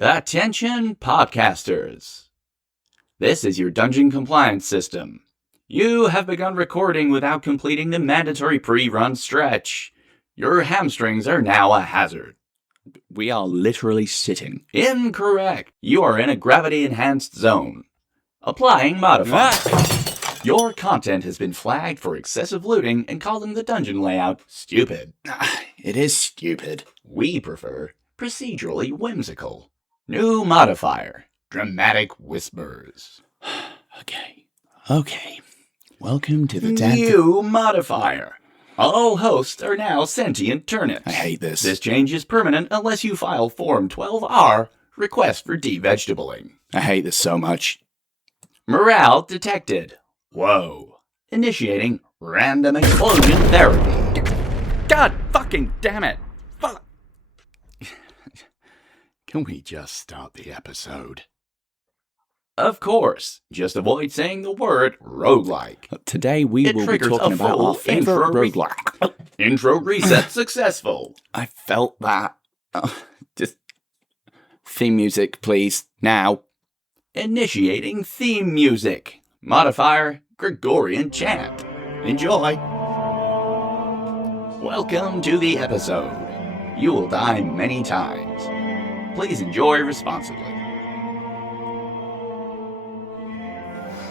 Attention, podcasters. This is your dungeon compliance system. You have begun recording without completing the mandatory pre-run stretch. Your hamstrings are now a hazard. We are literally sitting. Incorrect. You are in a gravity-enhanced zone. Applying modifier. Your content has been flagged for excessive looting and calling the dungeon layout stupid. It is stupid. We prefer procedurally whimsical. New modifier. Dramatic whispers. Okay. Welcome to the New modifier. All hosts are now sentient turnips. I hate this. This change is permanent unless you file Form 12R, Request for Devegetabling. I hate this so much. Morale detected. Whoa. Initiating random explosion therapy. God fucking damn it. Fuck. Can we just start the episode? Of course. Just avoid saying the word roguelike. Today we will be talking about our favorite roguelike. Intro reset successful. I felt that. Just theme music, please. Now. Initiating theme music. Modifier Gregorian chant. Enjoy. Welcome to the episode. You will die many times. Please enjoy responsibly.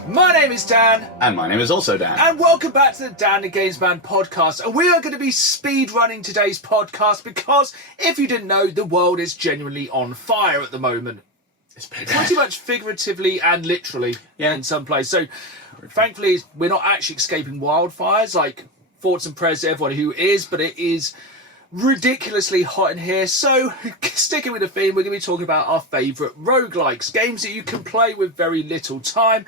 My name is Dan. And my name is also Dan. And welcome back to the Dan the Games Man podcast. And we are going to be speed running today's podcast because, if you didn't know, the world is genuinely on fire at the moment. It's pretty much figuratively and literally in some places. So, thankfully, we're not actually escaping wildfires like thoughts and prayers to everyone who is, but it is ridiculously hot in here. So, sticking with the theme, we're going to be talking about our favourite roguelikes, games that you can play with very little time,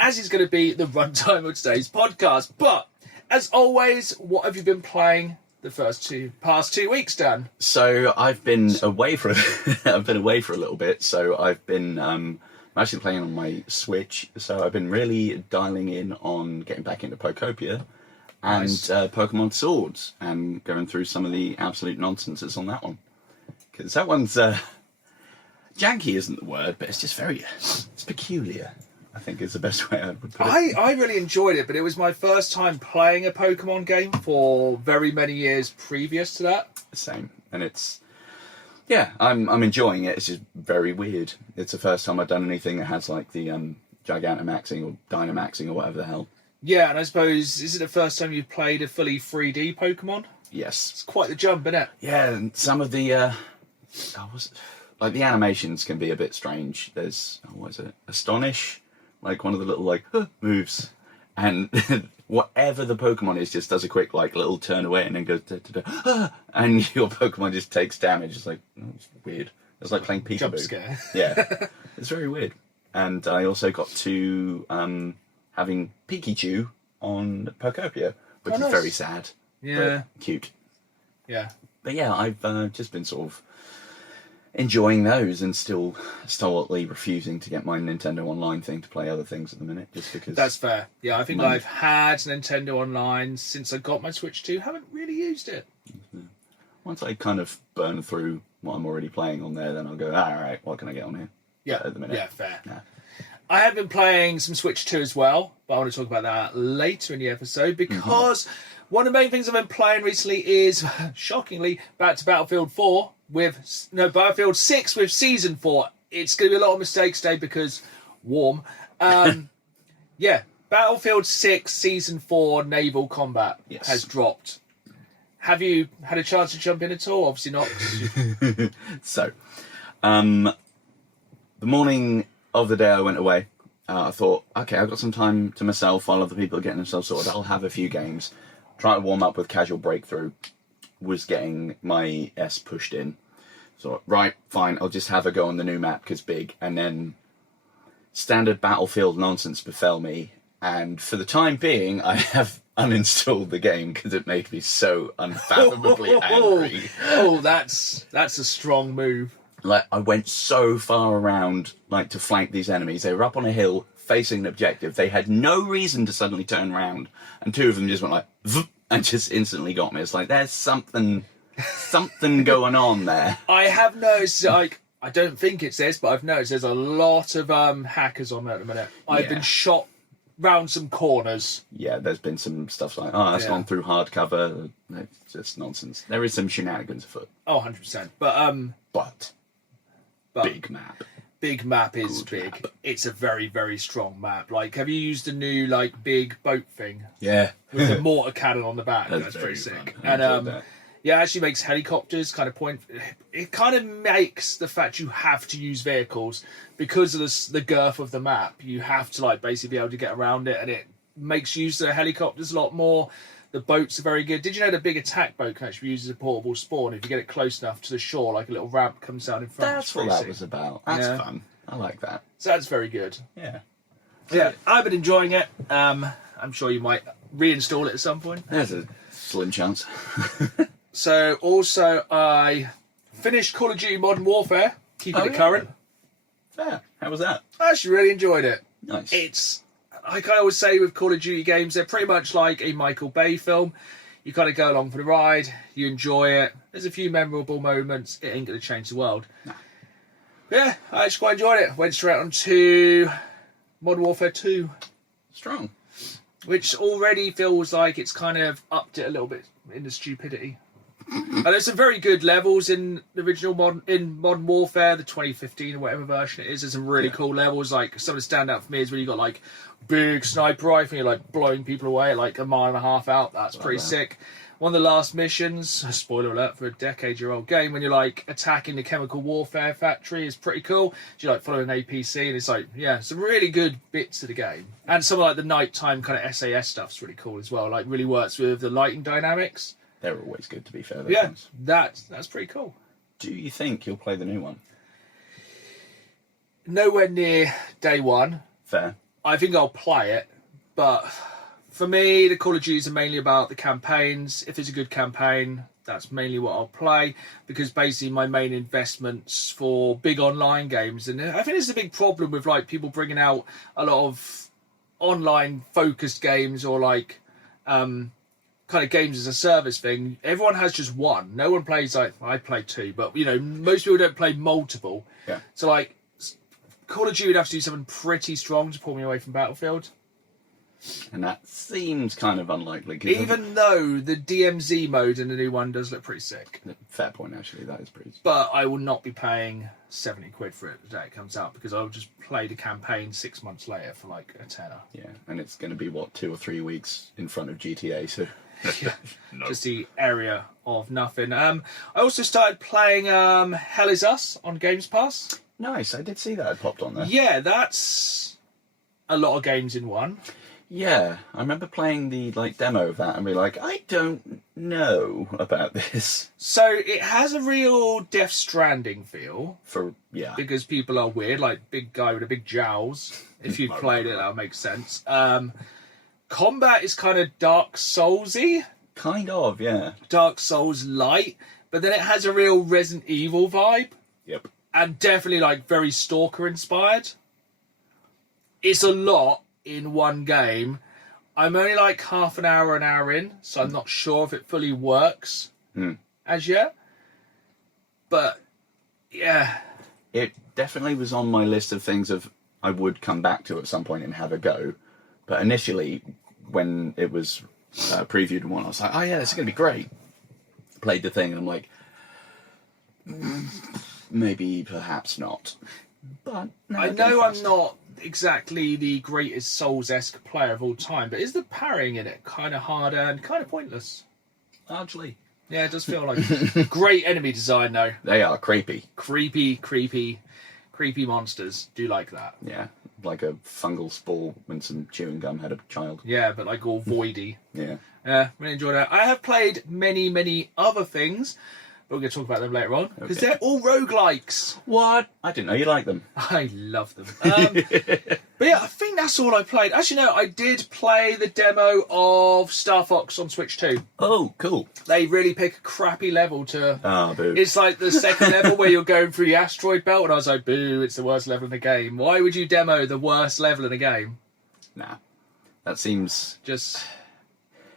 as is going to be the runtime of today's podcast. But, as always, what have you been playing the past 2 weeks, Dan? So I've been away for a little bit. So I've been I'm actually playing on my Switch. So I've been really dialing in on getting back into Pokopia and Pokemon Swords and going through some of the absolute nonsenses on that one. Because that one's janky isn't the word, but it's just it's peculiar, I think is the best way I would put it. I really enjoyed it, but it was my first time playing a Pokemon game for very many years previous to that. Same. And I'm enjoying it. It's just very weird. It's the first time I've done anything that has like the Gigantamaxing or Dynamaxing or whatever the hell. Yeah, and I suppose, is it the first time you've played a fully 3D Pokemon? Yes. It's quite the jump, isn't it? Yeah, and some of the like the animations can be a bit strange. There's Astonish, like one of the little moves, and whatever the Pokemon is just does a quick little turn away and then goes and your Pokemon just takes damage. It's it's weird. It's like playing peekaboo. Jump scare. Yeah, it's very weird. And I also got to having Pikachu on Pokopia, which is very sad. Yeah. But cute. Yeah. But yeah, I've just been sort of enjoying those and still stolidly refusing to get my Nintendo Online thing to play other things at the minute, just because. That's fair. Yeah, I think I've had Nintendo Online since I got my Switch 2. Haven't really used it. Once I kind of burn through what I'm already playing on there, then I'll go, all right, what can I get on here? Yeah, at the minute. Yeah, fair. Yeah. I have been playing some Switch 2 as well, but I want to talk about that later in the episode because one of the main things I've been playing recently is, shockingly, back to Battlefield 6 with Season 4. It's going to be a lot of mistakes today because warm. Yeah, Battlefield 6 Season 4 Naval Combat has dropped. Have you had a chance to jump in at all? Obviously not. So, the morning of the day I went away, I thought, okay, I've got some time to myself while other people are getting themselves sorted. I'll have a few games. Try to warm up with Casual Breakthrough. Was getting my S pushed in. So, right, fine, I'll just have a go on the new map because big. And then standard Battlefield nonsense befell me. And for the time being, I have uninstalled the game because it made me so unfathomably angry. Oh, that's a strong move. I went so far around, to flank these enemies. They were up on a hill, facing an objective. They had no reason to suddenly turn around. And two of them just went and just instantly got me. It's there's something going on there. I have noticed, I don't think it's this, but I've noticed there's a lot of hackers on there at the minute. I've been shot round some corners. Yeah, there's been some stuff like, oh, that's gone through hardcover. It's just nonsense. There is some shenanigans afoot. Oh, 100%. But big map. Big map is Good big. map. It's a very, very strong map. Like, have you used the new, like, big boat thing? Yeah. With the mortar cannon on the back? That's That's very pretty sick. fun. I enjoyed that. Yeah, it actually makes helicopters kind of point. It kind of makes the fact you have to use vehicles because of the girth of the map. You have to like basically be able to get around it, and it makes use of the helicopters a lot more. The boats are very good. Did you know the big attack boat can actually be used as a portable spawn if you get it close enough to the shore, like a little ramp comes down in front? That's what that was about. That's fun. I like that. So that's very good. Yeah. Yeah, I've been enjoying it. I'm sure you might reinstall it at some point. There's a slim chance. So also I finished Call of Duty Modern Warfare, keeping it current. Fair. How was that? I actually really enjoyed it. Nice. It's, like I always say with Call of Duty games, they're pretty much like a Michael Bay film. You kind of go along for the ride, you enjoy it. There's a few memorable moments. It ain't going to change the world. No. Yeah, I actually quite enjoyed it. Went straight on to Modern Warfare 2, Strong. which already feels like it's kind of upped it a little bit in the stupidity. And there's some very good levels in the original Modern Warfare, the 2015 or whatever version it is. There's some really cool levels. Like some of the stand out for me is when you got like big sniper rifle, and you're like blowing people away at like a mile and a half out. That's pretty sick. One of the last missions, spoiler alert for a decade-year-old game, when you're like attacking the chemical warfare factory is pretty cool. So you're like following an APC, and it's like, yeah, some really good bits of the game. And some of like the nighttime kind of SAS stuff's really cool as well. Like really works with the lighting dynamics. They're always good, to be fair. Yeah, that's pretty cool. Do you think you'll play the new one? Nowhere near day one. Fair. I think I'll play it, but for me, the Call of Duties are mainly about the campaigns. If it's a good campaign, that's mainly what I'll play, because basically my main investments for big online games, and I think it's a big problem with like people bringing out a lot of online focused games or like kind of games as a service thing. Everyone has just one. No one plays like, I play two, but you know, most people don't play multiple. Yeah. So like Call of Duty would have to do something pretty strong to pull me away from Battlefield. And that seems kind of unlikely. Even though the DMZ mode in the new one does look pretty sick. Fair point, actually. That is pretty... But I will not be paying 70 quid for it the day it comes out, because I'll just play the campaign 6 months later for like a tenner. Yeah, and it's going to be, what, 2 or 3 weeks in front of GTA, so... Yeah. No. Just the area of nothing. I also started playing Hell Is Us on Games Pass. Nice, I did see that. It popped on there. Yeah, that's a lot of games in one. Yeah, I remember playing the demo of that and be like, I don't know about this. So it has a real Death Stranding feel. Yeah. Because people are weird, like big guy with a big jowls. If you'd played it, that would make sense. Combat is kind of Dark Soulsy. Kind of, yeah. Dark Souls light, but then it has a real Resident Evil vibe. Yep. And definitely like very Stalker inspired. It's a lot in one game. I'm only like half an hour in, so I'm not sure if it fully works as yet. But yeah, it definitely was on my list of things I would come back to at some point and have a go. But initially, when it was previewed and one, I was like, oh yeah, this is going to be great. Played the thing and I'm like, maybe, perhaps not. But no, I know I'm not exactly the greatest Souls-esque player of all time, but is the parrying in it kind of harder and kind of pointless? Largely. Yeah, it does feel like great enemy design though. They are creepy. Creepy monsters. Do like that. Yeah, like a fungal spore when some chewing gum had a child. Yeah, but like all voidy. Yeah. Yeah, really enjoyed that. I have played many other things, but we're going to talk about them later on, because they're all roguelikes. What? I didn't know you liked them. I love them. But yeah, I think that's all I played. Actually, no, I did play the demo of Star Fox on Switch 2. Oh, cool. They really pick a crappy level to... Ah, boo. It's like the second level where you're going through the asteroid belt, and I was like, boo, it's the worst level in the game. Why would you demo the worst level in a game? Nah. That seems... Just...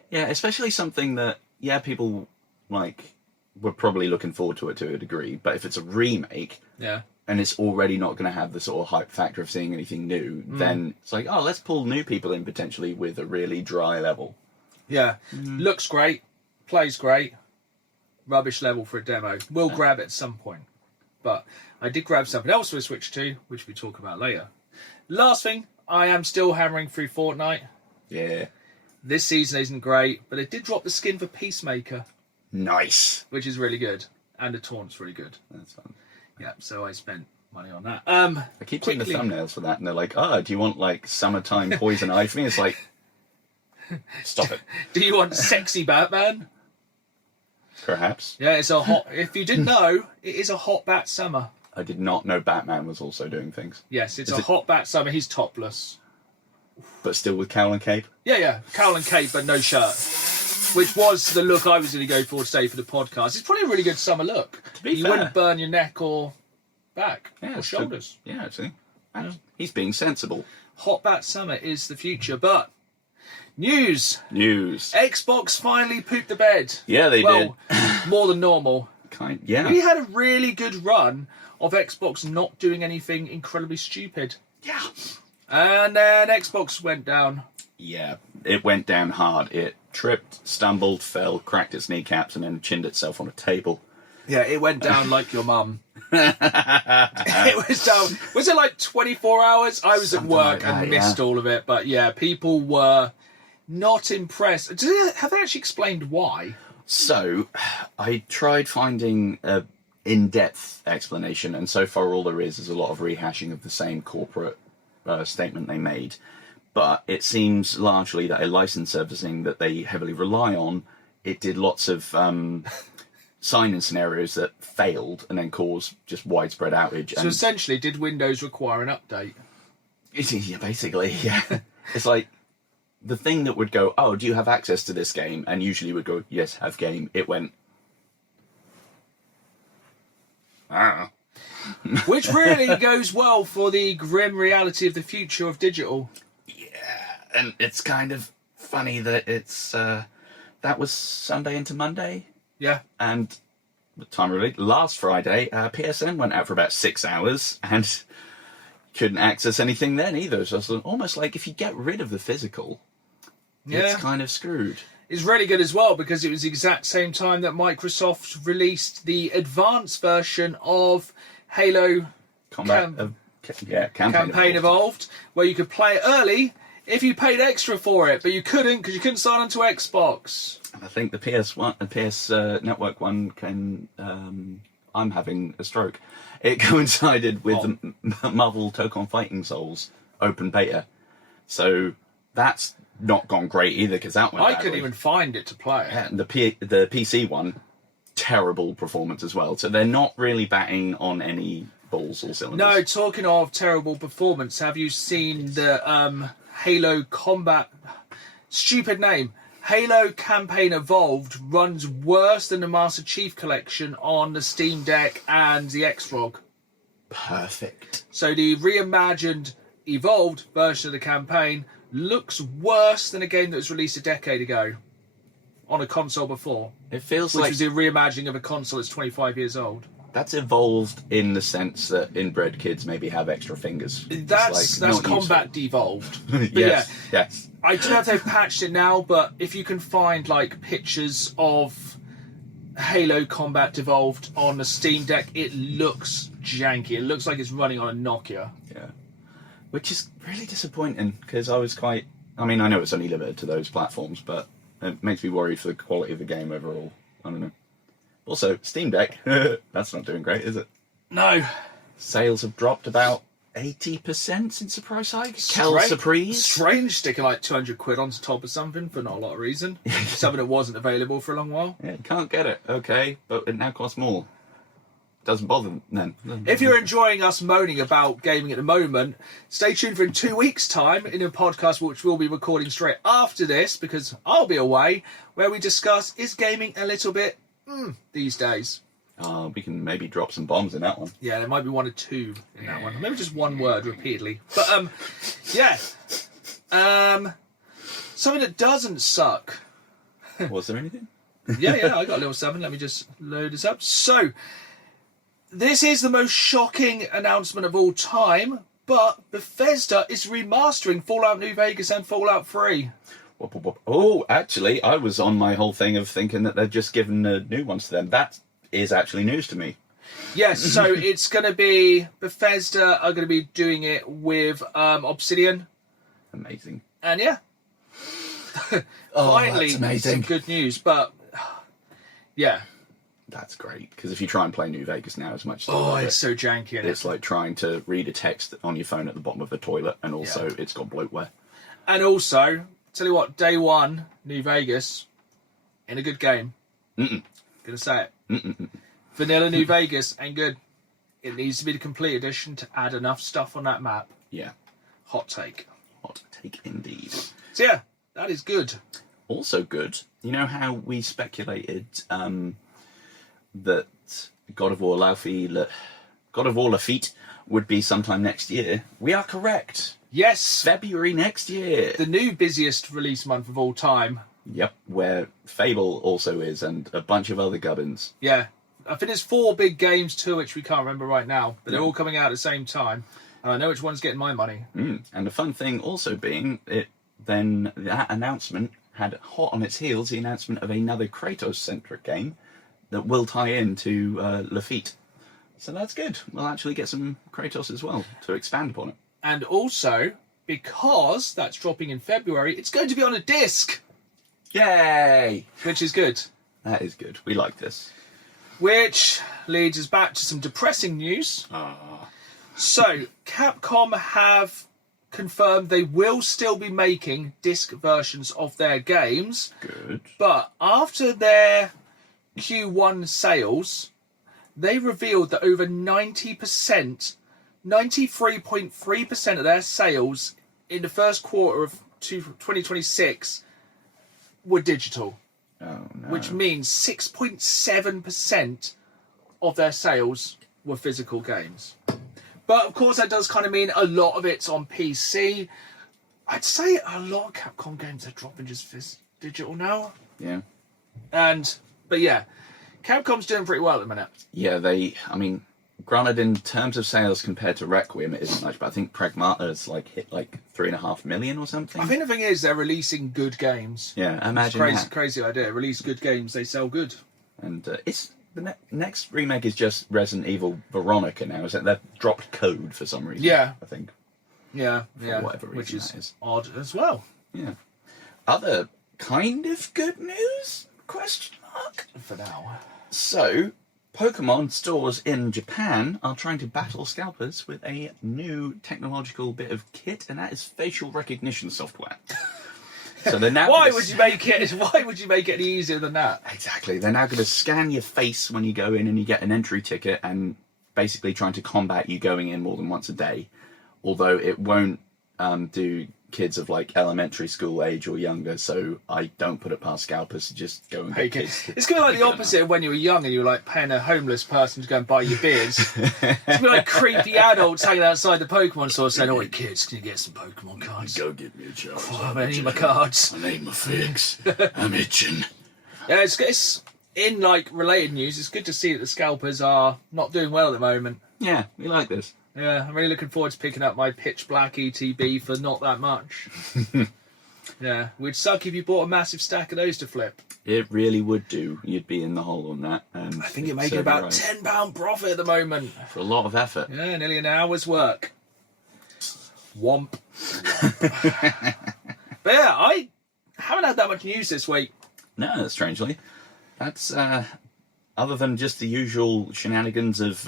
Yeah, especially something that, people, were probably looking forward to it to a degree, but if it's a remake... Yeah. and it's already not going to have the sort of hype factor of seeing anything new, then it's like, oh, let's pull new people in potentially with a really dry level. Yeah. Looks great. Plays great. Rubbish level for a demo. We'll grab it at some point. But I did grab something else for Switch 2, which we talk about later. Last thing, I am still hammering through Fortnite. Yeah. This season isn't great, but they did drop the skin for Peacemaker, Nice. which is really good. And the taunt's really good. That's fun. Yeah, so I spent money on that. I keep seeing the thumbnails for that, and they're like, oh, do you want, like, summertime poison ivy? It's like, stop it. Do you want sexy Batman? Perhaps. Yeah, it's a hot... If you didn't know, it is a hot bat summer. I did not know Batman was also doing things. Yes, it's a hot bat summer. He's topless. But still with cowl and cape? Yeah. Cowl and cape, but no shirt. Which was the look I was going to go for today for the podcast. It's probably a really good summer look. To be you fair. wouldn't burn your neck or back or so- shoulders. Yeah, actually. He's being sensible. Hot bat summer is the future, but... News! Xbox finally pooped the bed. Yeah, they did. More than normal. Yeah. We had a really good run of Xbox not doing anything incredibly stupid. Yeah. And then Xbox went down. Yeah, it went down hard. It tripped, stumbled, fell, cracked its kneecaps, and then chinned itself on a table. Yeah, it went down like your mum. It was down. Was it like 24 hours? I was Something at work like that, and missed all of it. But yeah, people were not impressed. Have they actually explained why? So, I tried finding a in-depth explanation, and so far all there is a lot of rehashing of the same corporate statement they made. But it seems largely that a license servicing that they heavily rely on, it did lots of sign-in scenarios that failed and then caused just widespread outage. So essentially, did Windows require an update? Yeah, basically, yeah. It's like the thing that would go, oh, do you have access to this game? And usually would go, yes, have game. It went, Which really goes well for the grim reality of the future of digital. yeah. And it's kind of funny that it's, that was Sunday into Monday. Yeah. And the time really last Friday, PSN went out for about 6 hours and couldn't access anything then either. So it's almost like if you get rid of the physical, it's kind of screwed. It's really good as well because it was the exact same time that Microsoft released the advanced version of Halo Campaign Evolved, where you could play it early if you paid extra for it, but you couldn't because you couldn't sign onto Xbox. I think the PS Network one can. I'm having a stroke. It coincided with the Marvel Tokon Fighting Souls open beta, so that's not gone great either because that went. I couldn't even find it to play. Yeah, and the PC one, terrible performance as well. So they're not really batting on any balls or cylinders. No, talking of terrible performance, have you seen the Halo Combat? Stupid name. Halo Campaign Evolved runs worse than the Master Chief Collection on the Steam Deck and the Xrog. Perfect. So the reimagined Evolved version of the campaign looks worse than a game that was released a decade ago on a console before. It feels which like was the reimagining of a console that's 25 years old. That's evolved in the sense that inbred kids maybe have extra fingers. That's combat devolved. Yes. I don't know if they've patched it now, but if you can find like pictures of Halo Combat Devolved on the Steam Deck, it looks janky. It looks like it's running on a Nokia. Yeah. Which is really disappointing because I was quite... I mean, I know it's only limited to those platforms, but it makes me worried for the quality of the game overall. I don't know. Also, Steam Deck, that's not doing great, is it? No. Sales have dropped about 80% since the price hike. Kel Surprise. Strange sticking like 200 quid on top of something for not a lot of reason. Something that wasn't available for a long while. Yeah, you can't get it, okay, but it now costs more. Doesn't bother them then. If you're enjoying us moaning about gaming at the moment, stay tuned for in 2 weeks' time in a podcast which we'll be recording straight after this because I'll be away, where we discuss is gaming a little bit these days. We can maybe drop some bombs in that one. Yeah, there might be one or two in that one. Maybe just one word repeatedly. But something that doesn't suck. Was there anything? Yeah, I got a little something. Let me just load this up. So, this is the most shocking announcement of all time, but Bethesda is remastering Fallout New Vegas and Fallout 3. Oh, actually, I was on my whole thing of thinking that they're just giving new ones to them. That is actually news to me. Yes, so it's going to be... Bethesda are going to be doing it with Obsidian. Amazing. And yeah. Finally, that's amazing. some good news, but... Yeah. That's great, because if you try and play New Vegas now as much as I Oh, love it's so janky. Isn't it's like trying to read a text on your phone at the bottom of the toilet, and also it's got bloatware. And also, tell you what, day one, New Vegas, in a good game. Gonna say it. Vanilla New Vegas ain't good. It needs to be the complete edition to add enough stuff on that map. Yeah. Hot take. Hot take indeed. So yeah, that is good. Also good, you know how we speculated that God of War Lafitte would be sometime next year? We are correct. Yes. February next year. The new busiest release month of all time. Yep, where Fable also is, and a bunch of other gubbins. Yeah. I think there's 4 big games, 2 which we can't remember right now, but they're all coming out at the same time. And I know which one's getting my money. And the fun thing also being, then that announcement had hot on its heels the announcement of another Kratos-centric game that will tie into Lafitte. So that's good. We'll actually get some Kratos as well to expand upon it. And also, because that's dropping in February, it's going to be on a disc, Yay! which is good. That is good. We like this. Which leads us back to some depressing news. So, Capcom have confirmed they will still be making disc versions of their games. Good. But after their Q1 sales, they revealed that over 90%, 93.3% of their sales in the first quarter of 2026 were digital. Oh, no. Which means 6.7% of their sales were physical games. But of course that does kind of mean a lot of it's on PC. I'd say a lot of Capcom games are dropping just digital now. Yeah. But yeah, Capcom's doing pretty well at the minute. Yeah, granted, in terms of sales compared to Requiem, it isn't much, but I think Pragmata's hit 3.5 million or something. I think the thing is they're releasing good games. Yeah, imagine it's that. crazy idea. Release good games, they sell good. And it's the next remake is just Resident Evil Veronica now. Is that they've dropped code for some reason? Yeah. I think. Yeah, For whatever reason which is, that is odd as well. Yeah. Other kind of good news? Question mark. For now. So, Pokemon stores in Japan are trying to battle scalpers with a new technological bit of kit, and that is facial recognition software. So they're now. Why would you make it any easier than that? Exactly. They're now going to scan your face when you go in and you get an entry ticket, and basically trying to combat you going in more than once a day. Although it won't do kids of elementary school age or younger, so I don't put it past scalpers to just go and get kids. It's going to be like the opposite of when you were young and you were paying a homeless person to go and buy your beers. It's going to be like creepy adults hanging outside the Pokemon store saying, "Oi kids, can you get some Pokemon cards? Go get me a charge. Oh, I need my cards. I need my fix. I'm itching." Yeah, it's in related news. It's good to see that the scalpers are not doing well at the moment. Yeah, we like this. Yeah, I'm really looking forward to picking up my pitch black ETB for not that much. Yeah, would suck if you bought a massive stack of those to flip. It really would do. You'd be in the hole on that. I think you're making about £10 profit at the moment. For a lot of effort. Yeah, nearly an hour's work. Womp. But yeah, I haven't had that much news this week. No, strangely. That's, other than just the usual shenanigans of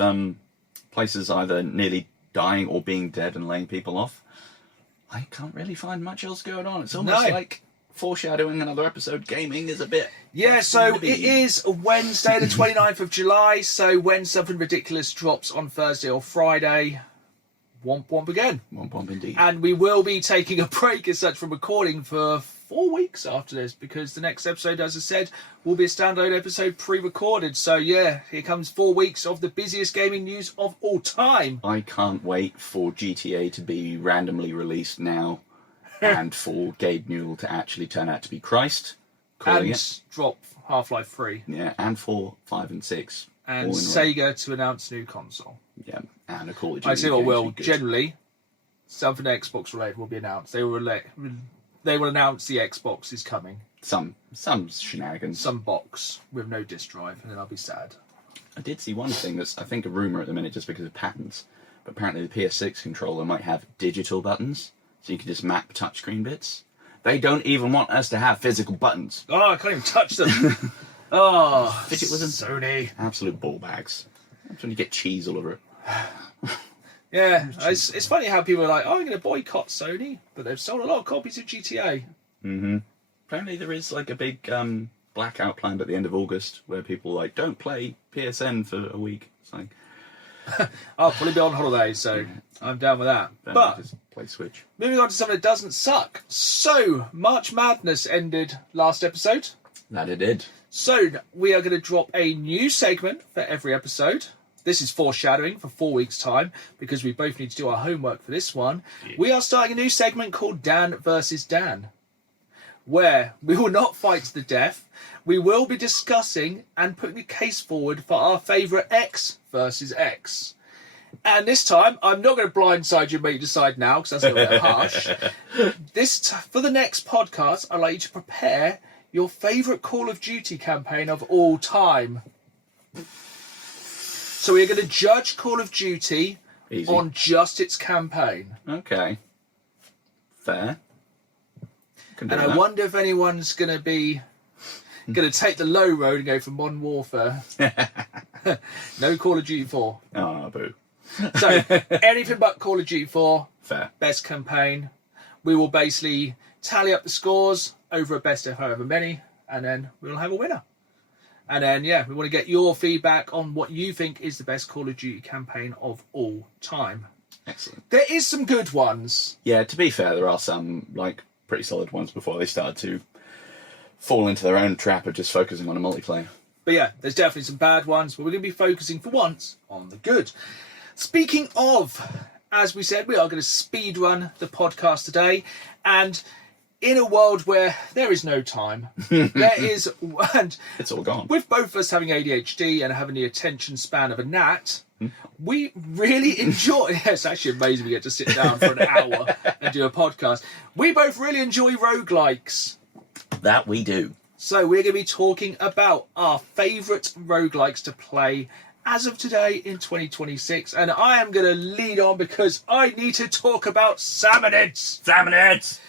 places either nearly dying or being dead and laying people off, I can't really find much else going on. It's almost like foreshadowing another episode. Gaming is a bit... Yeah, so it is Wednesday, the 29th of July, so when something ridiculous drops on Thursday or Friday, womp womp again. Womp womp indeed. And we will be taking a break as such from recording for 4 weeks after this, because the next episode, as I said, will be a standalone episode pre-recorded. So yeah, here comes 4 weeks of the busiest gaming news of all time. I can't wait for GTA to be randomly released now and for Gabe Newell to actually turn out to be Christ. And drop Half-Life 3. Yeah, and for 5 and 6. and All in Sega to announce new console. Yeah, and a Call of Duty. I tell you what, game Will, to be good. generally, something Xbox related will be announced. They will announce the Xbox is coming. Some shenanigans. Some box with no disc drive, and then I'll be sad. I did see one thing that's, I think, a rumour at the minute just because of patents, but apparently the PS6 controller might have digital buttons, so you can just map touchscreen bits. They don't even want us to have physical buttons. Oh, I can't even touch them. Oh, Fidget with them. Sony. Absolute ball bags. That's when you get cheese all over it. Yeah, it's funny how people are like, oh, I'm going to boycott Sony, but they've sold a lot of copies of GTA. Mm-hmm. Apparently there is like a big blackout planned at the end of August where people like don't play PSN for a week. It's like I'll probably be on holiday, so I'm down with that. then But just play Switch. moving on to something that doesn't suck. So, March Madness ended last episode. That it did. So, we are going to drop a new segment for every episode. This is foreshadowing for 4 weeks' time because we both need to do our homework for this one. Yeah. We are starting a new segment called Dan versus Dan, where we will not fight to the death. We will be discussing and putting a case forward for our favourite X versus X. And this time, I'm not going to blindside you and make you decide now because that's a little bit harsh. For the next podcast, I'd like you to prepare your favourite Call of Duty campaign of all time. So we're going to judge Call of Duty Easy. on just its campaign. Okay. Fair. Can do And I that. wonder if anyone's going to take the low road and go for Modern Warfare. No Call of Duty 4. Oh, boo. So, anything but Call of Duty 4, Fair. best campaign. We will basically tally up the scores over a best of however many, and then we'll have a winner. And then, yeah, we want to get your feedback on what you think is the best Call of Duty campaign of all time. Excellent. There is some good ones. Yeah, to be fair, there are some like pretty solid ones before they start to fall into their own trap of just focusing on a multiplayer. But yeah, there's definitely some bad ones, but we're going to be focusing for once on the good. Speaking of, as we said, we are going to speed run the podcast today, and in a world where there is no time, and It's all gone. with both of us having ADHD and having the attention span of a gnat, we really enjoy. Yeah, it's actually amazing we get to sit down for an hour and do a podcast. We both really enjoy roguelikes. That we do. So we're going to be talking about our favourite roguelikes to play as of today in 2026. And I am going to lead on because I need to talk about Salmonids. Salmonids!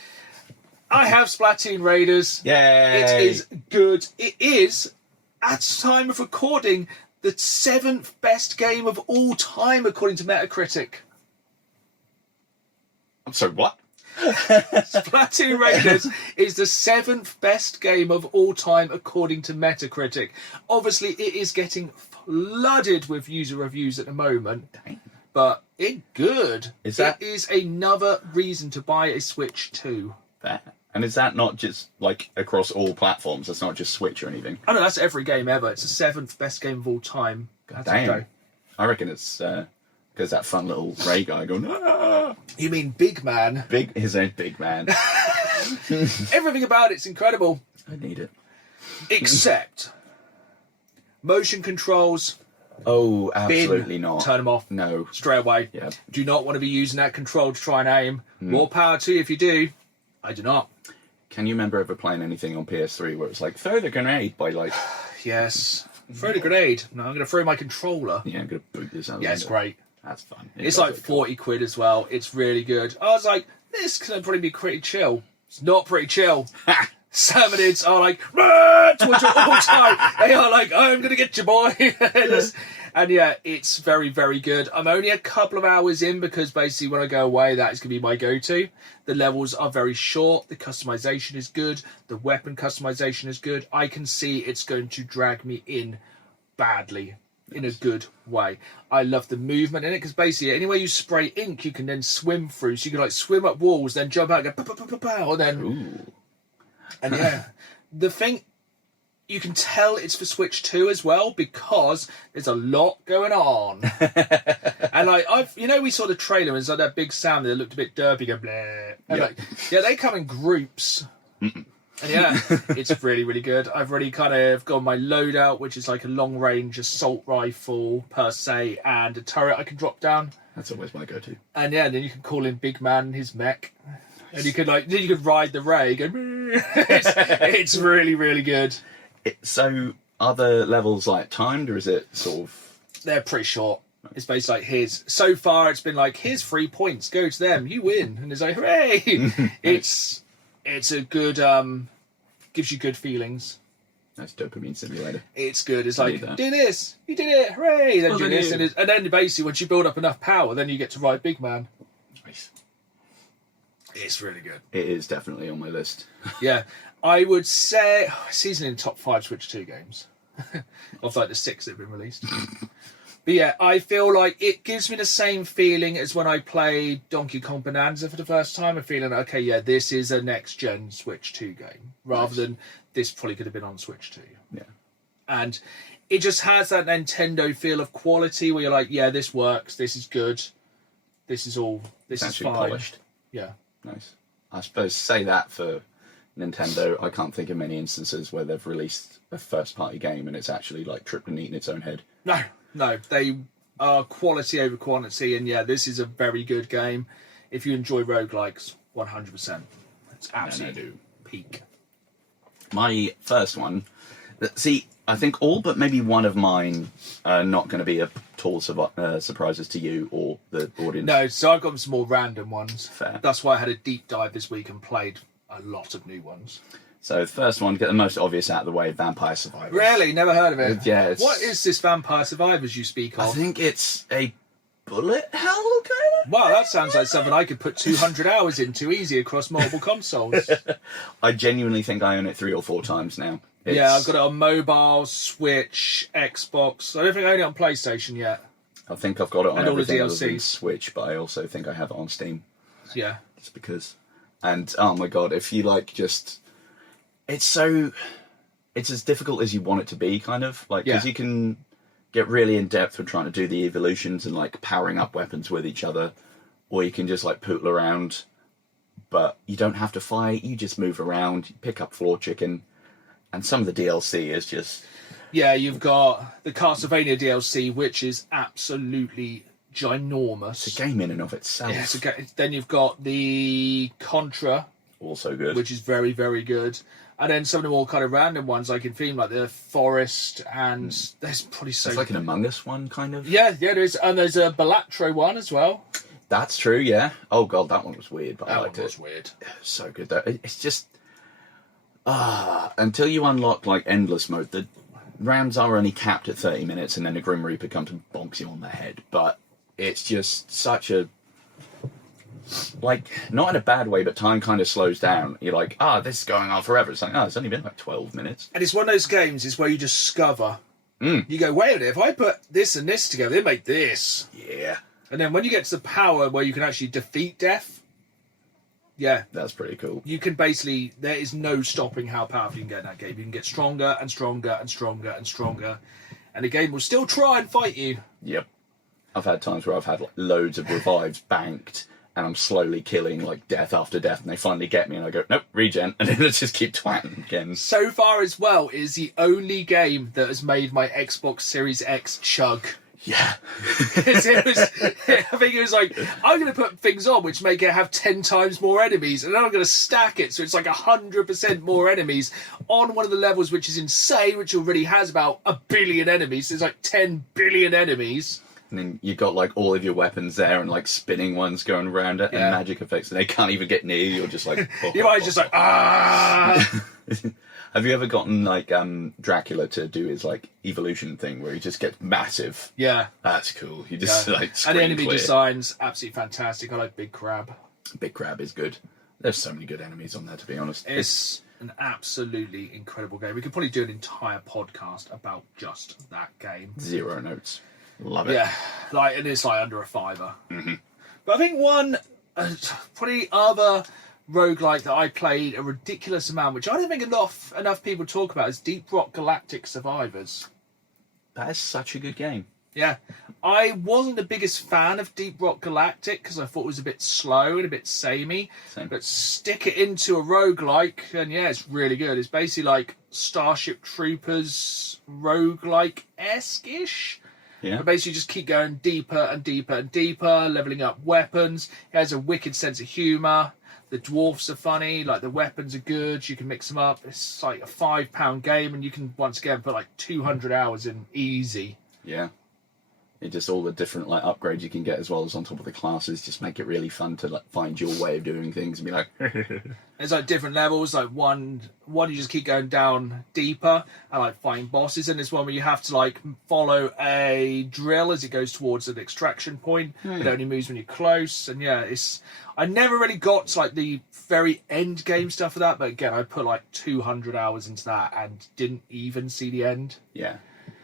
I have Splatoon Raiders. Yay! It is good. It is, at time of recording, the 7th best game of all time according to Metacritic. I'm sorry, what? Splatoon Raiders is the 7th best game of all time according to Metacritic. Obviously, it is getting flooded with user reviews at the moment, Dang. but it's good. Is that- It is another reason to buy a Switch 2. Fair. And is that not just like across all platforms? It's not just Switch or anything. I know that's every game ever. It's the 7th best game of all time. That's it, Damn. Joe. I reckon it's because that fun little Ray guy going, ah! You mean Big Man? His own big man. Everything about it's incredible, I need it. except motion controls. Oh, absolutely Bin, not. turn them off No. straight away. Yeah. Do not want to be using that control to try and aim. More power to you if you do. I do not. Can you remember ever playing anything on PS3 where it's like throw the grenade by like, Yes. Throw the grenade. No, I'm going to throw my controller. yeah, I'm gonna boot this out. Yeah, it's great. That's fun. It's like 40 quid as well. It's really good. I was like, this can probably be pretty chill. It's not pretty chill. Salmonids are like, "Rah!" towards you all the time. They are like, I'm going to get you, boy. And yeah, it's very, very good. I'm only a couple of hours in because basically when I go away, that is going to be my go-to. The levels are very short. The customization is good. The weapon customization is good. I can see it's going to drag me in badly. In a good way. I love the movement in it because basically anywhere you spray ink you can then swim through, so you can like swim up walls, then jump out and go pow, pow, pow, pow, pow, and then Ooh. and yeah. The thing you can tell it's for Switch 2 as well because there's a lot going on. And like we saw the trailer and it's like that big sound that looked a bit derpy, go blah. And Yeah. like, yeah, they come in groups. And yeah, it's really, really good. I've already kind of got my loadout, which is like a long-range assault rifle per se, and a turret I can drop down. That's always my go-to. And yeah, then you can call in Big Man and his mech, and you could ride the ray. Go, it's really, really good. So are the levels like timed, or is it sort of? They're pretty short. It's basically like so far it's been like, here's 3 points, go to them, you win, and it's like, hooray! It's a good gives you good feelings. Nice dopamine simulator. It's good. It's like, do this, you did it, hooray! Then do this, and then basically once you build up enough power, then you get to ride Big Man. Nice. It's really good. It is definitely on my list. Yeah, I would say it's easily in the top 5 Switch 2 games of like the 6 that have been released. But yeah, I feel like it gives me the same feeling as when I played Donkey Kong Bonanza for the first time. I'm feeling, okay, yeah, this is a next-gen Switch 2 game, rather than this probably could have been on Switch 2. Yeah. And it just has that Nintendo feel of quality where you're like, yeah, this works, this is good, this is Actually fine. polished. Yeah. Nice. I suppose say that for Nintendo. I can't think of many instances where they've released a first-party game and it's actually like tripped and eaten its own head. No, they are quality over quantity, and yeah, this is a very good game. If you enjoy roguelikes, 100%. It's absolutely peak. My first one, see, I think all but maybe one of mine are not going to be at all surprises to you or the audience. No, so I've got some more random ones. Fair. That's why I had a deep dive this week and played a lot of new ones. So the first one, get the most obvious out of the way, Vampire Survivors. Really? Never heard of it? Yeah. What is this Vampire Survivors you speak of? I think it's a bullet hell kind of. Wow, that sounds like something I could put 200 hours into easy across multiple consoles. I genuinely think I own it 3 or 4 times now. Yeah, I've got it on mobile, Switch, Xbox. I don't think I own it on PlayStation yet. I think I've got it on And all the everything other than DLCs. Switch, but I also think I have it on Steam. Yeah. Just because. And oh my god, if you like just... It's as difficult as you want it to be, kind of. Like, because you can get really in-depth with trying to do the evolutions and, like, powering up weapons with each other. Or you can just, like, pootle around. But you don't have to fight. You just move around, you pick up floor chicken. And some of the DLC is just... Yeah, you've got the Castlevania DLC, which is absolutely ginormous. It's a game in and of itself. Yeah, then you've got the Contra, Also good. which is very, very good. And then some of the more kind of random ones, like in theme, like the Forest, and there's probably so... It's like an Among Us one, kind of. Yeah, there is. And there's a Balatro one as well. That's true, yeah. Oh god, that one was weird, but I liked That it. was weird. So good though. It's just until you unlock like endless mode, the rounds are only capped at 30 minutes, and then the Grim Reaper comes and bonks you on the head. But it's just such a not in a bad way, but time kind of slows down. You're like, this is going on forever. It's like, it's only been like 12 minutes. And it's one of those games is where you discover. You go, wait a minute, if I put this and this together, they make this. Yeah, And then when you get to the power where you can actually defeat death, yeah, that's pretty cool. you can basically, there is no stopping how powerful you can get in that game. You can get stronger and stronger and stronger and stronger, and the game will still try and fight you. Yep. I've had times where I've had like, loads of revives banked, and I'm slowly killing like death after death, and they finally get me, and I go, nope, regen, and then I just keep twatting again. So far as well, it is the only game that has made my Xbox Series X chug. Yeah. I think it was like, I'm going to put things on which make it have 10 times more enemies, and then I'm going to stack it so it's like 100% more enemies on one of the levels, which is insane, which already has about 1 billion enemies. There's like 10 billion enemies. And then you got like all of your weapons there and like spinning ones going around it and magic effects, and they can't even get near you. You're just like... You might just like, Have you ever gotten like Dracula to do his like evolution thing where he just gets massive? Yeah. That's cool. You just like And scream the enemy clear. design's absolutely fantastic. I like Big Crab. Big Crab is good. There's so many good enemies on there, to be honest. It's an absolutely incredible game. We could probably do an entire podcast about just that game. 0 notes. Love it. Yeah, and it's like under a $5. Mm-hmm. But I think one probably other roguelike that I played a ridiculous amount, which I don't think enough people talk about, is Deep Rock Galactic Survivors. That is such a good game. Yeah. I wasn't the biggest fan of Deep Rock Galactic because I thought it was a bit slow and a bit samey. Same. But stick it into a roguelike and yeah, it's really good. It's basically like Starship Troopers roguelike-esque-ish. Yeah. But basically just keep going deeper and deeper and deeper, levelling up weapons. It has a wicked sense of humour. The dwarfs are funny, like the weapons are good, you can mix them up. It's like a £5 game and you can once again put like 200 hours in easy. Yeah. It just all the different like upgrades you can get as well as on top of the classes just make it really fun to like find your way of doing things and be like There's like different levels, like one you just keep going down deeper and like fighting bosses, and there's one where you have to like follow a drill as it goes towards an extraction point. It only moves when you're close, and yeah, I never really got to like the very end game stuff of that, but again I put like 200 hours into that and didn't even see the end. yeah.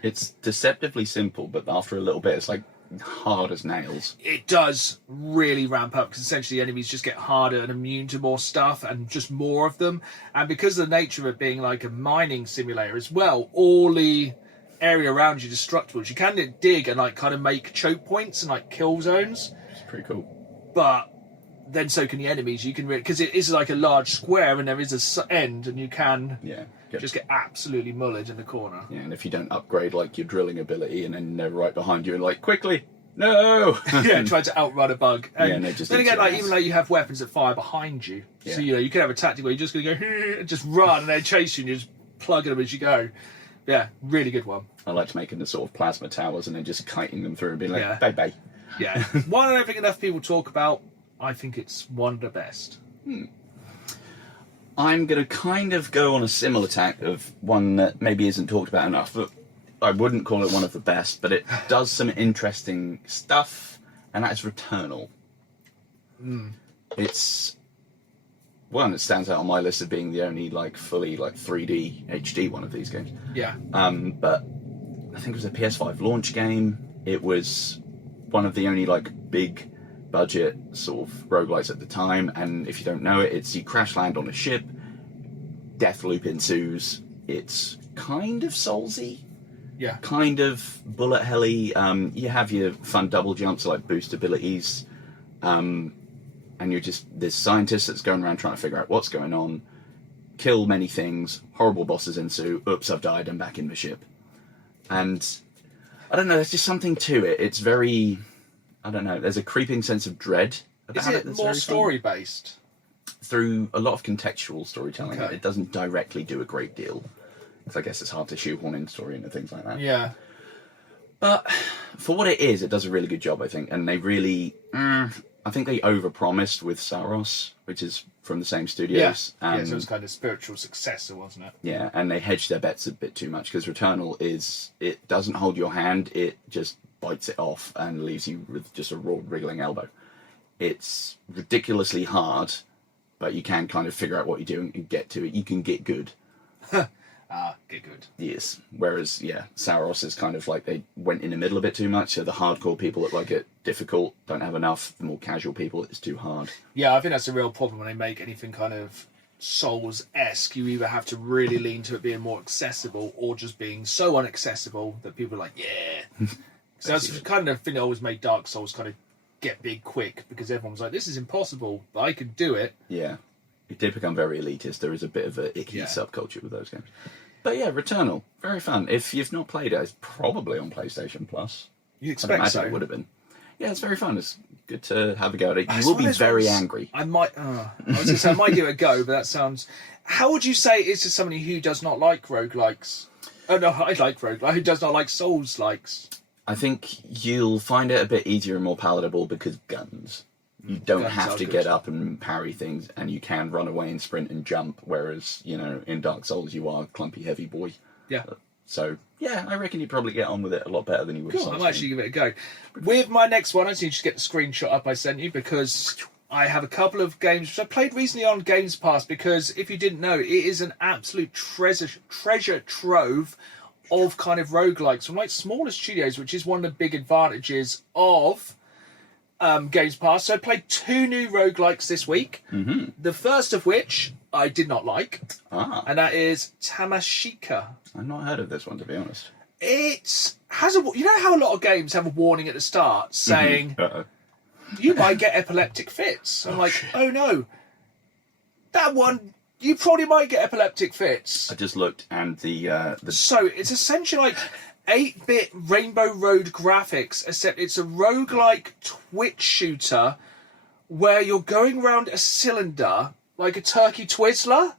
It's deceptively simple, but after a little bit it's like hard as nails. It does really ramp up because essentially the enemies just get harder and immune to more stuff and just more of them. And because of the nature of it being like a mining simulator as well, all the area around you destructibles. You can dig and like kind of make choke points and like kill zones. It's pretty cool. But then so can the enemies. You can because it is like a large square and there is a end, and you can just get absolutely mullered in the corner. Yeah, and if you don't upgrade like your drilling ability, and then they're right behind you and like quickly, no. Yeah, try to outrun a bug. And yeah, and they just then eat again, your like ass. even though you have weapons that fire behind you, Yeah. so you can have a tactic where you're just going to go and just run, and they chase you, and you just plug them as you go. Yeah, really good one. I liked making the sort of plasma towers and then just kiting them through and being like, Yeah. bye. Yeah, one I don't think enough people talk about. I think it's one of the best. I'm going to kind of go on a similar tack of one that maybe isn't talked about enough, but I wouldn't call it one of the best, but it does some interesting stuff, and that is Returnal. It's one that stands out on my list of being the only like fully like 3D HD one of these games. Yeah. But I think it was a PS5 launch game. It was one of the only like big budget sort of roguelites at the time, and if you don't know it, it's you crash land on a ship, death loop ensues. It's kind of Soulsy, Yeah. kind of bullet helly. You have your fun double jumps like boost abilities, and there's scientists that's going around trying to figure out what's going on, kill many things, horrible bosses ensue, oops, I've died, I'm back in the ship. And I don't know, there's just something to it. It's very, I don't know, there's a creeping sense of dread about Is it that's more very fun. story based? Through a lot of contextual storytelling. Okay. It doesn't directly do a great deal, because I guess it's hard to shoehorn in story into things like that. Yeah. But for what it is, it does a really good job, I think. And they really, I think they overpromised with Saros, which is from the same studios. So it was kind of spiritual successor, wasn't it? Yeah, and they hedged their bets a bit too much, because Returnal it doesn't hold your hand, it just bites it off and leaves you with just a raw wriggling elbow. It's ridiculously hard, but you can kind of figure out what you're doing and get to it. You can get good. Get good. Yes. Whereas, Saros is kind of like they went in the middle a bit too much. So the hardcore people that like it difficult don't have enough. The more casual people, it's too hard. Yeah, I think that's a real problem when they make anything kind of Souls-esque. You either have to really lean to it being more accessible or just being so inaccessible that people are like, yeah. So that's kind of the thing that always made Dark Souls kind of get big quick, because everyone was like, this is impossible, but I can do it. Yeah. It did become very elitist. There is a bit of an icky subculture with those games. But yeah, Returnal, very fun. If you've not played it, it's probably on PlayStation Plus. You I'd expect imagine so? it would have been. Yeah, it's very fun. It's good to have a go at it. It's You will one of be those very ones- angry. I might. I was going to say I might give it a go, but that sounds. How would you say it's to somebody who does not like roguelikes? Oh no, I like roguelikes. Who does not like Souls likes? I think you'll find it a bit easier and more palatable because guns. You don't Guns have are to good. get up and parry things, and you can run away and sprint and jump, whereas, in Dark Souls you are a clumpy, heavy boy. Yeah. So, yeah, I reckon you'd probably get on with it a lot better than you would Cool, I Souls might actually give it a go. With my next one, I just need to get the screenshot up I sent you, because I have a couple of games which I played recently on Games Pass, because if you didn't know, it is an absolute treasure trove of kind of roguelikes from like smaller studios, which is one of the big advantages of Games Pass. So I played 2 new roguelikes this week. Mm-hmm. The first of which I did not like, and that is Tamashika. I've not heard of this one, to be honest. it has you know how a lot of games have a warning at the start saying you might get epileptic fits. I'm like, oh no, that one you probably might get epileptic fits. I just looked, and the So it's essentially like 8-bit Rainbow Road graphics, except it's a roguelike twitch shooter where you're going around a cylinder like a turkey Twizzler,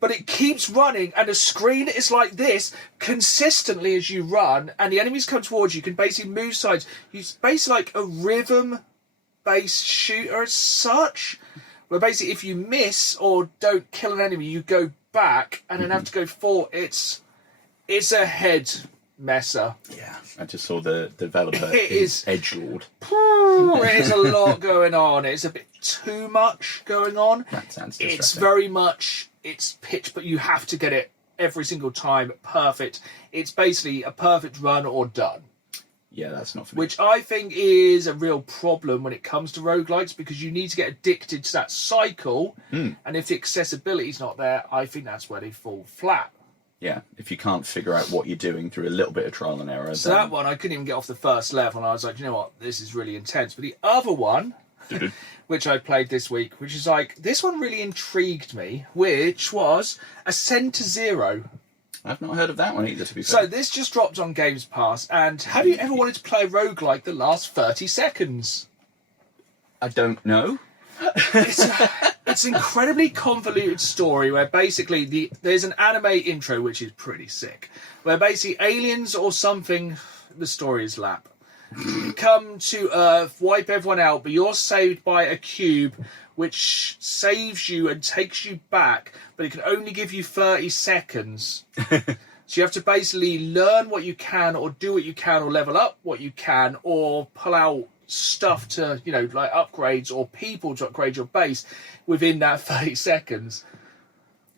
but it keeps running, and the screen is like this consistently as you run, and the enemies come towards you. You can basically move sides. It's basically like a rhythm-based shooter as such, where basically if you miss or don't kill an enemy, you go back and then have to go forward. It's a head messer. Yeah, I just saw the developer It is Edgelord. There's a lot going on. It's a bit too much going on. That sounds distressing. It's very much, it's pitch, but you have to get it every single time perfect. It's basically a perfect run or done. Yeah, that's not for me. Which I think is a real problem when it comes to roguelikes, because you need to get addicted to that cycle. And if the accessibility's not there, I think that's where they fall flat. Yeah, if you can't figure out what you're doing through a little bit of trial and error. So that one, I couldn't even get off the first level, and I was like, you know what, this is really intense. But the other one, which I played this week, which is like, this one really intrigued me, which was Ascend to Zero. I've not heard of that one either, to be fair. So this just dropped on Games Pass, and have you ever wanted to play a roguelike that lasts 30 seconds? I don't know. It's an incredibly convoluted story where basically there's an anime intro which is pretty sick, where basically aliens or something, the story is lap, come to Earth, wipe everyone out, but you're saved by a cube which saves you and takes you back, but it can only give you 30 seconds. So you have to basically learn what you can, or do what you can, or level up what you can, or pull out stuff to, you know, like upgrades or people to upgrade your base within that 30 seconds.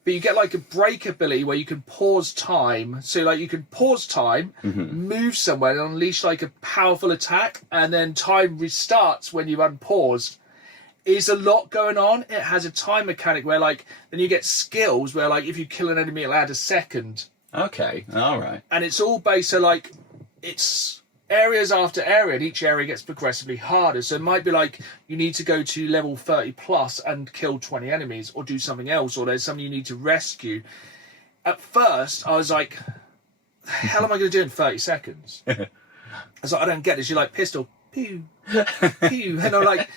But you get like a break ability where you can pause time. So like you can pause time, move somewhere and unleash like a powerful attack, and then time restarts when you've unpaused. Is a lot going on. It has a time mechanic where like then you get skills where like if you kill an enemy it'll add a second. Okay, alright. And it's all based, so like it's areas after area, and each area gets progressively harder. So it might be like you need to go to level 30 plus and kill 20 enemies, or do something else, or there's something you need to rescue. At first, I was like, the hell am I going to do in 30 seconds? I was like, I don't get this. You're like, pistol, pew, pew. And I'm like,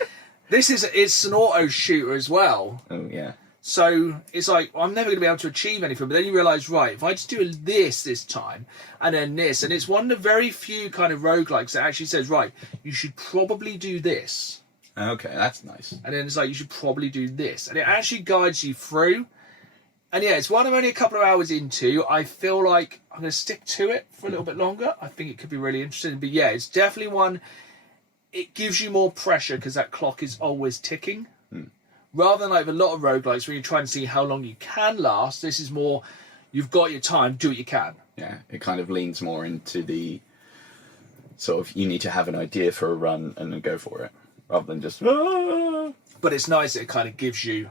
it's an auto shooter as well. Oh, yeah. So it's like, I'm never going to be able to achieve anything. But then you realise, right, if I just do this time, and then this, and it's one of the very few kind of roguelikes that actually says, right, you should probably do this. Okay, that's nice. And then it's like, you should probably do this. And it actually guides you through. And yeah, it's one I'm only a couple of hours into. I feel like I'm going to stick to it for a little bit longer. I think it could be really interesting. But yeah, it's definitely one, it gives you more pressure because that clock is always ticking. Rather than like a lot of roguelikes where you're trying to see how long you can last, this is more, you've got your time, do what you can. Yeah, it kind of leans more into the sort of, you need to have an idea for a run and then go for it, rather than just... But it's nice that it kind of gives you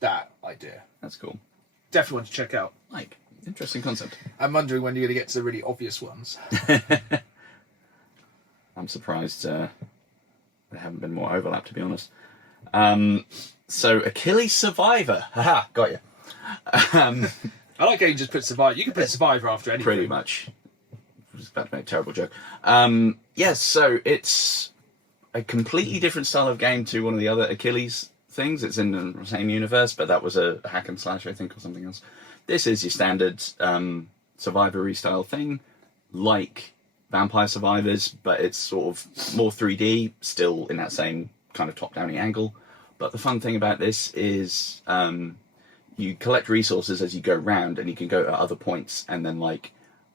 that idea. That's cool. Definitely want to check out. Like, interesting concept. I'm wondering when you're going to get to the really obvious ones. I'm surprised there haven't been more overlap, to be honest. So, Achilles Survivor. Haha, got you. I like how you just put Survivor. You can put Survivor after anything. Pretty much. I was about to make a terrible joke. Yes, so it's a completely different style of game to one of the other Achilles things. It's in the same universe, but that was a hack and slash, I think, or something else. This is your standard Survivor-y style thing, like Vampire Survivors, but it's sort of more 3D, still in that same kind of top-downy angle. But the fun thing about this is you collect resources as you go round, and you can go to other points and then like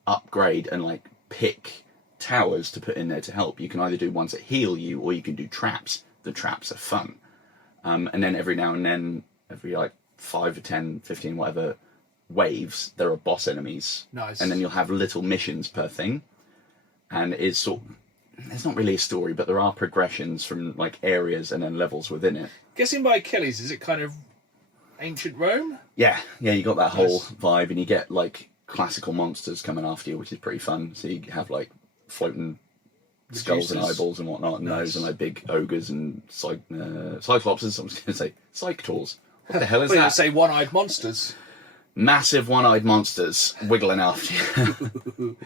upgrade and like pick towers to put in there to help. You can either do ones that heal you, or you can do traps. The traps are fun. And then every now and then, every like 5 or 10, 15, whatever waves, there are boss enemies. Nice. And then you'll have little missions per thing. And it's sort of, there's not really a story, but there are progressions from like areas and then levels within it. Guessing by Achilles, is it kind of ancient Rome? Yeah, you got that whole vibe, and you get like classical monsters coming after you, which is pretty fun. So you have like floating skulls and eyeballs and whatnot, and those, and like big ogres and cyclopses. I was going to say cyctors. What the hell is Well, that? you say one-eyed monsters. Massive one-eyed monsters wiggling after you.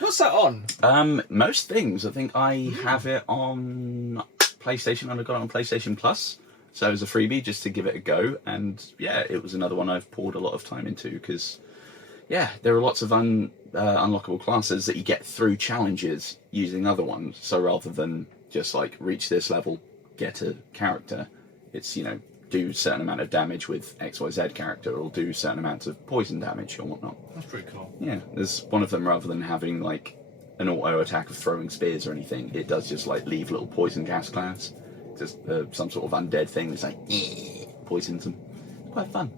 What's that on? Most things. I think I have it on PlayStation, and I got it on PlayStation Plus. So it was a freebie just to give it a go, and yeah, it was another one I've poured a lot of time into because, yeah, there are lots of unlockable classes that you get through challenges using other ones. So rather than just like reach this level, get a character, it's, you know, do a certain amount of damage with XYZ character, or do certain amounts of poison damage or whatnot. That's pretty cool. Yeah, there's one of them, rather than having like an auto attack of throwing spears or anything, it does just like leave little poison gas clouds. Just some sort of undead thing that's like poisons them. It's quite fun.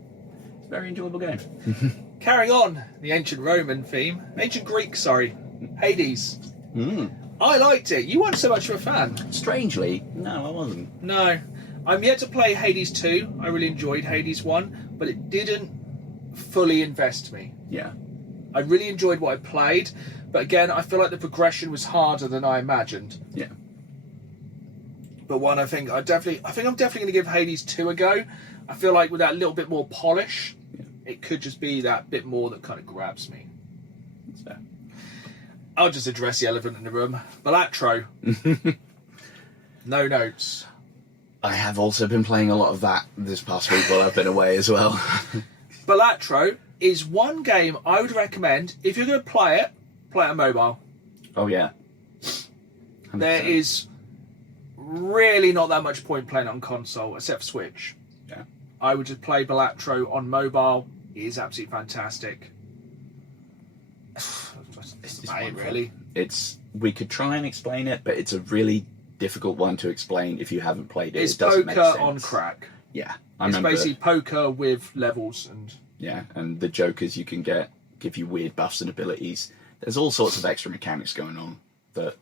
It's a very enjoyable game. Carrying on the ancient Roman theme, ancient Greek, sorry, Hades. I liked it. You weren't so much of a fan. Strangely, no, I wasn't. No. I'm yet to play Hades 2. I really enjoyed Hades 1, but it didn't fully invest me. Yeah. I really enjoyed what I played, but again, I feel like the progression was harder than I imagined. Yeah. But one, I think I'm definitely going to give Hades 2 a go. I feel like with that little bit more polish, it could just be that bit more that kind of grabs me. So. I'll just address the elephant in the room. Balatro. No notes. I have also been playing a lot of that this past week while I've been away as well. Balatro is one game I would recommend. If you're going to play it on mobile. Oh, yeah. 100%. There is really not that much point playing it on console, except for Switch. Yeah. I would just play Balatro on mobile. It is absolutely fantastic. It's about it, really. We could try and explain it, but it's a really difficult one to explain if you haven't played it. It's it doesn't make poker sense. on crack. Yeah. It's basically poker with levels and... Yeah, and the jokers you can get give you weird buffs and abilities. There's all sorts of extra mechanics going on that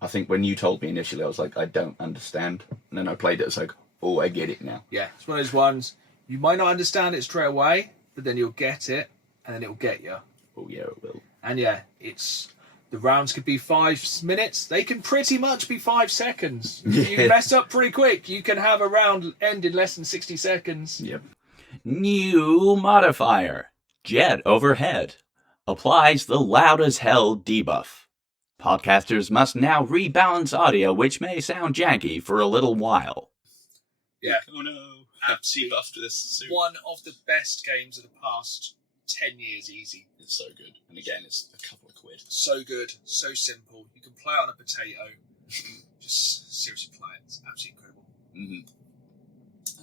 I think when you told me initially, I was like, I don't understand. And then I played it, it's like, oh, I get it now. Yeah, it's one of those ones, you might not understand it straight away, but then you'll get it, and then it'll get you. Oh, yeah, it will. And yeah, the rounds could be 5 minutes. They can pretty much be 5 seconds. Yeah. You mess up pretty quick. You can have a round end in less than 60 seconds. Yep. New modifier. Jet overhead. Applies the loud as hell debuff. Podcasters must now rebalance audio, which may sound janky for a little while. Yeah. Oh no. Absolutely. Debuff to this suit. One of the best games of the past 10 years, easy. It's so good. And again, it's a couple of quid. So good, so simple. You can play it on a potato. Just seriously play it. It's absolutely incredible.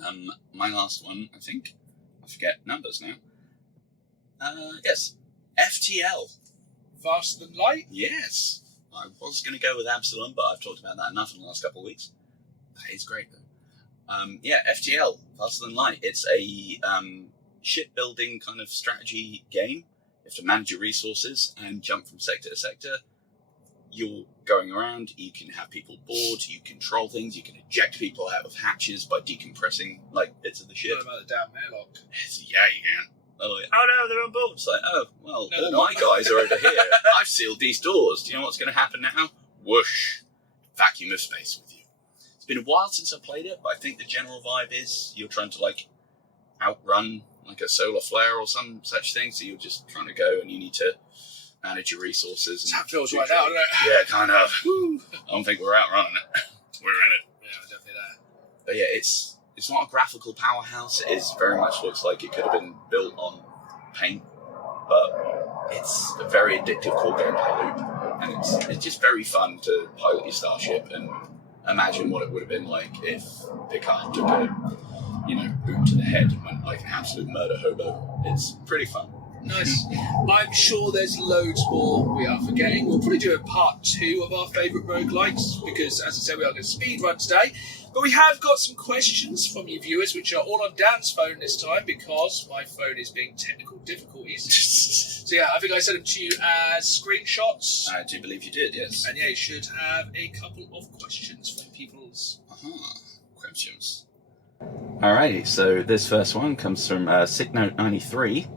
Mm-hmm. My last one, I think. I forget numbers now. Yes. FTL. Faster Than Light? Yes. I was going to go with Absalom, but I've talked about that enough in the last couple of weeks. That is great, though. Yeah, FTL, Faster Than Light. It's a shipbuilding kind of strategy game. You have to manage your resources and jump from sector to sector. You're going around, you can have people board, you control things, you can eject people out of hatches by decompressing like bits of the ship. What about the damn airlock? Yeah, you can. Oh no, they're on board. It's like, oh, well, No, all my guys are over here. I've sealed these doors. Do you know what's going to happen now? Whoosh. Vacuum of space with you. It's been a while since I played it, but I think the general vibe is you're trying to, like, outrun, like, a solar flare or some such thing, so you're just trying to go and you need to manage your resources. And That feels right now, doesn't it? Yeah, kind of. I don't think we're outrunning it. We're in it. Yeah, definitely that. But yeah, it's not a graphical powerhouse. It very much looks like it could have been built on paint, but it's a very addictive core gameplay loop, and it's just very fun to pilot your starship and imagine what it would have been like if Picard took a boot to the head and went like an absolute murder hobo. It's pretty fun. Nice. I'm sure there's loads more we are forgetting. We'll probably do a part 2 of our favourite roguelikes because, as I said, we are going to speed run today. But we have got some questions from you viewers, which are all on Dan's phone this time because my phone is being technical difficulties. So yeah, I think I sent them to you as screenshots. I do believe you did, yes. And yeah, you should have a couple of questions from people's... Questions. Alrighty, so this first one comes from SickNote93.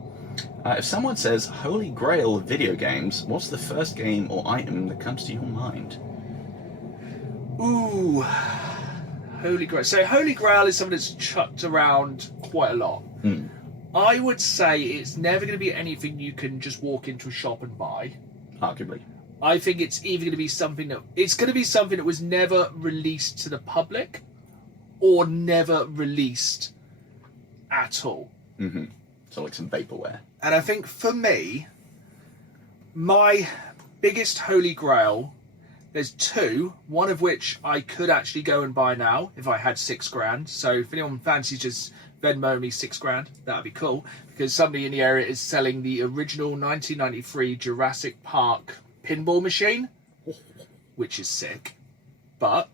If someone says Holy Grail of video games, what's the first game or item that comes to your mind? Ooh, Holy Grail. So Holy Grail is something that's chucked around quite a lot. I would say it's never going to be anything you can just walk into a shop and buy. Arguably. I think it's either going to be something that was never released to the public, or never released at all. Mm-hmm. So like some vaporware. And I think for me, my biggest Holy Grail, there's two, one of which I could actually go and buy now if I had $6,000. So if anyone fancies just Venmo me $6,000, that'd be cool, because somebody in the area is selling the original 1993 Jurassic Park pinball machine, which is sick. But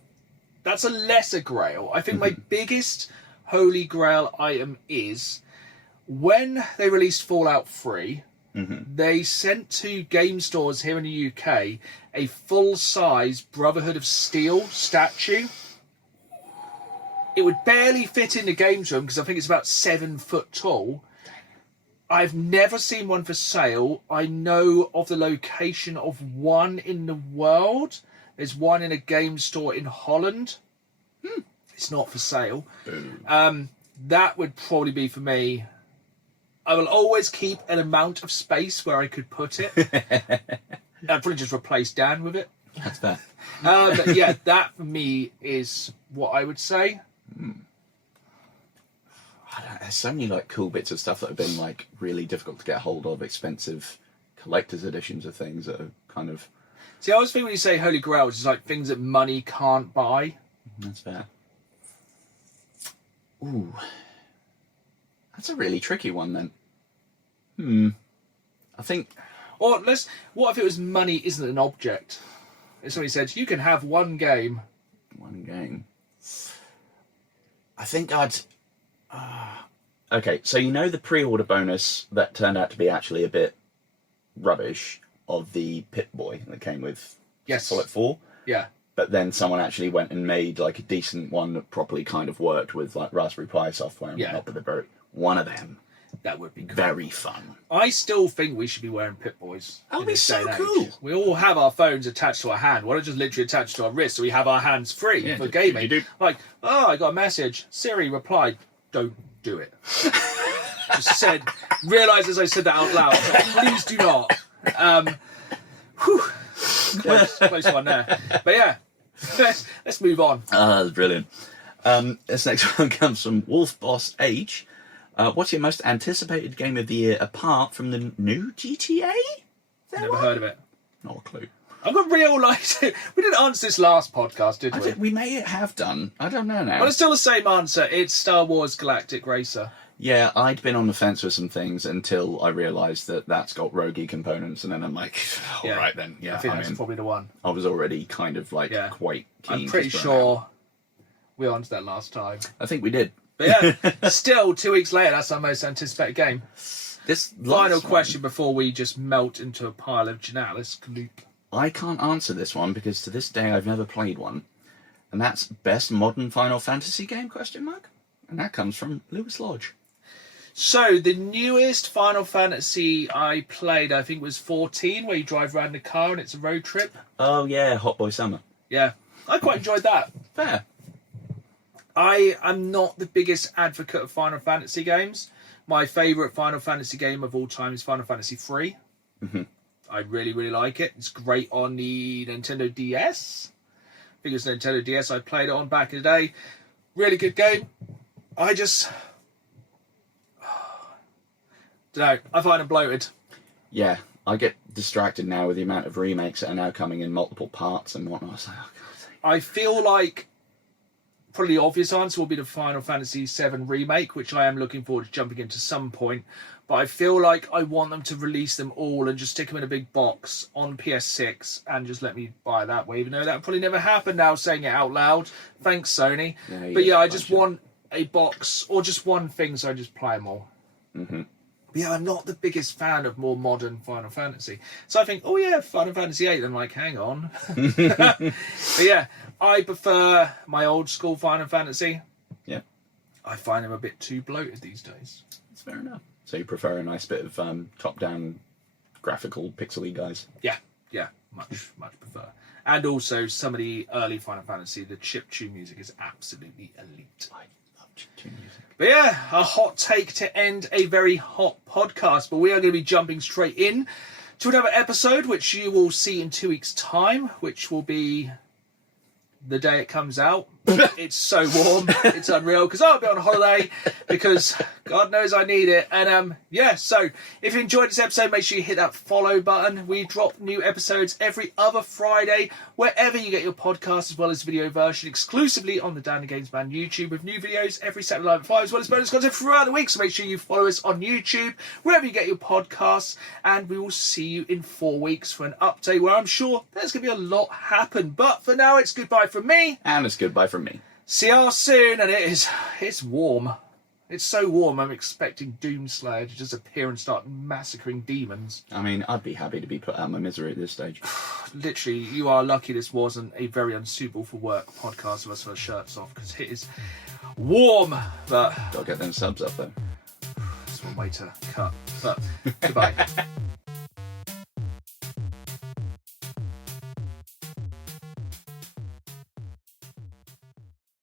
that's a lesser grail. I think my biggest Holy Grail item is when they released Fallout 3, they sent to game stores here in the UK a full-size Brotherhood of Steel statue. It would barely fit in the games room because I think it's about 7 foot tall. I've never seen one for sale. I know of the location of one in the world. There's one in a game store in Holland. It's not for sale. That would probably be for me. I will always keep an amount of space where I could put it. I'd probably just replace Dan with it. That's fair. But yeah, that for me is what I would say. There's so many like cool bits of stuff that have been like really difficult to get hold of, expensive collector's editions of things that are kind of... See, I always think when you say Holy Grail, it's like things that money can't buy. That's fair. Ooh. That's a really tricky one then. I think... Or what if it was money isn't an object? If somebody said, you can have one game. One game. I think I'd... Okay, so you know the pre-order bonus that turned out to be actually a bit rubbish of the Pip-Boy that came with Fallout 4? Yeah. But then someone actually went and made like a decent one that properly kind of worked with like Raspberry Pi software and whatnot, but they're very... One of them. That would be cool. Very fun. I still think we should be wearing Pip-Boys. That would be so cool. We all have our phones attached to our hand. Why not just literally attach to our wrist so we have our hands free for gaming? You do. Like, I got a message. Siri replied, don't do it. Just said, realised as I said that out loud, please do not. Close one there. But yeah, let's move on. That's brilliant. This next one comes from Wolf Boss H. What's your most anticipated game of the year apart from the new GTA? Never heard of it. Not a clue. I've got real we didn't answer this last podcast, did we? We may have done. I don't know now. But it's still the same answer. It's Star Wars Galactic Racer. Yeah, I'd been on the fence with some things until I realised that that's got roguey components, and then I'm like, all right then. Yeah, I think that's probably the one. I was already kind of like quite keen. I'm pretty sure we answered that last time. I think we did. But yeah, still 2 weeks later, that's our most anticipated game. This final question before we just melt into a pile of Janalis gloop. I can't answer this one because to this day I've never played one, and that's best modern Final Fantasy game ? And that comes from Lewis Lodge. So the newest Final Fantasy I played, I think, was 14, where you drive around in a car and it's a road trip. Oh yeah, Hot Boy Summer. Yeah, I quite enjoyed that. Fair. I am not the biggest advocate of Final Fantasy games. My favourite Final Fantasy game of all time is Final Fantasy 3. I really, really like it. It's great on the Nintendo DS. I think it was Nintendo DS I played it on back in the day. Really good game. I just... don't know. I find them bloated. Yeah, I get distracted now with the amount of remakes that are now coming in multiple parts and whatnot. I was like, oh, God. I feel like probably the obvious answer will be the Final Fantasy VII Remake, which I am looking forward to jumping into some point. But I feel like I want them to release them all and just stick them in a big box on PS6 and just let me buy it that way, even though that probably never happened now, saying it out loud. Thanks, Sony. But yeah, I just want a box or just one thing so I just play them all. But yeah, I'm not the biggest fan of more modern Final Fantasy. So I think, oh yeah, Final Fantasy VIII. I'm like, hang on. But yeah, I prefer my old school Final Fantasy. Yeah. I find them a bit too bloated these days. That's fair enough. So you prefer a nice bit of top-down graphical pixely guys? Yeah, much prefer. And also some of the early Final Fantasy, the chiptune music is absolutely elite. I love chiptune music. But yeah, a hot take to end a very hot podcast. But we are going to be jumping straight in to another episode, which you will see in 2 weeks' time, which will be the day it comes out. It's so warm, it's unreal, because I'll be on holiday, because God knows I need it. And so if you enjoyed this episode, make sure you hit that follow button. We drop new episodes every other Friday, wherever you get your podcast, as well as video version, exclusively on the Danny Games Band YouTube, with new videos every Saturday night at 5, as well as bonus content throughout the week. So make sure you follow us on YouTube, wherever you get your podcasts, and we will see you in 4 weeks for an update where I'm sure there's going to be a lot happen. But for now, it's goodbye from me. And it's goodbye from me. See you soon, and it's warm. It's so warm, I'm expecting Doomslayer to just appear and start massacring demons. I mean, I'd be happy to be put out of my misery at this stage. Literally, you are lucky this wasn't a very unsuitable for work podcast with us with our shirts off, because it is warm, but... Gotta get them subs up, though. That's one way to cut. But, goodbye.